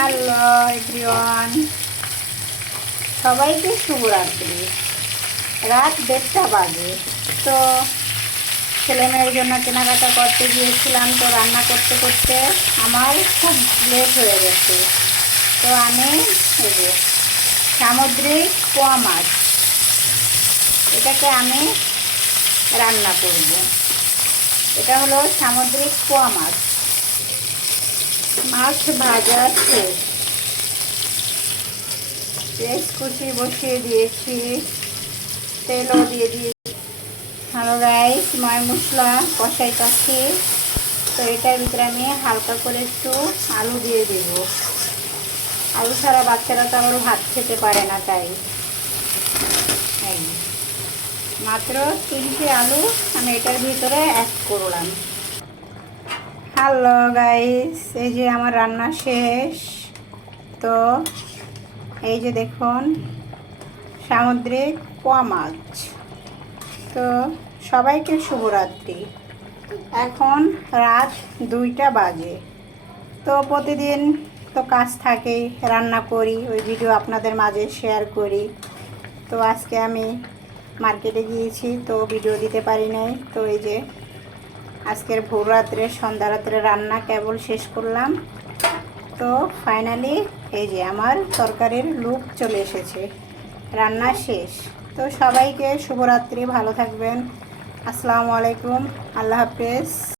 Hello everyone, সবাইকে শুভরাত্রি। রাত 1:30 বাজে। তো ছেলেমেয়ের জন্য কেনাকাটা করতে গিয়েছিলাম। তো রান্না করতে করতে আমার খুব লেট হয়ে গেছে। তো আমি এই যে সামুদ্রিক পোয়া মাছ, এটাকে আমি রান্না করব। এটা হলো সামুদ্রিক পোয়া মাছ। মাছ ভাজা শেষ, পেঁয়াজ কুচি বসিয়ে দিয়েছি, তেলও দিয়ে দিয়েছি। হ্যালো গাইস, ময় মশলা কষাইতেছি। তো এটার ভিতরে আমি হালকা করে একটু আলু দিয়ে দেব। আলু ছাড়া বাচ্চারা তো আবার ভাত খেতে পারে না, তাই এই মাত্র 3টে আলু আমি এটার ভিতরে অ্যাড করলাম। হ্যালো গাইস, এই যে আমার রান্না শেষ। তো এই যে দেখুন সামুদ্রিক পোয়া মাছ। তো সবাইকে শুভরাত্রি। এখন রাত 2টা বাজে। তো প্রতিদিন তো কাজ থাকেই, রান্না করি, ওই ভিডিও আপনাদের মাঝে শেয়ার করি। তো আজকে আমি মার্কেটে গিয়েছি, তো ভিডিও দিতে পারি নাই। তো এই যে আজকের ভোর রাত্রে সন্ধ্যা রাত্রে রান্না কেবল শেষ করলাম। তো ফাইনালি এই যে আমার তরকারির লুক চলে এসেছে, রান্না শেষ। তো সবাইকে শুভরাত্রি, ভালো থাকবেন। আসসালামু আলাইকুম, আল্লাহ হাফেজ।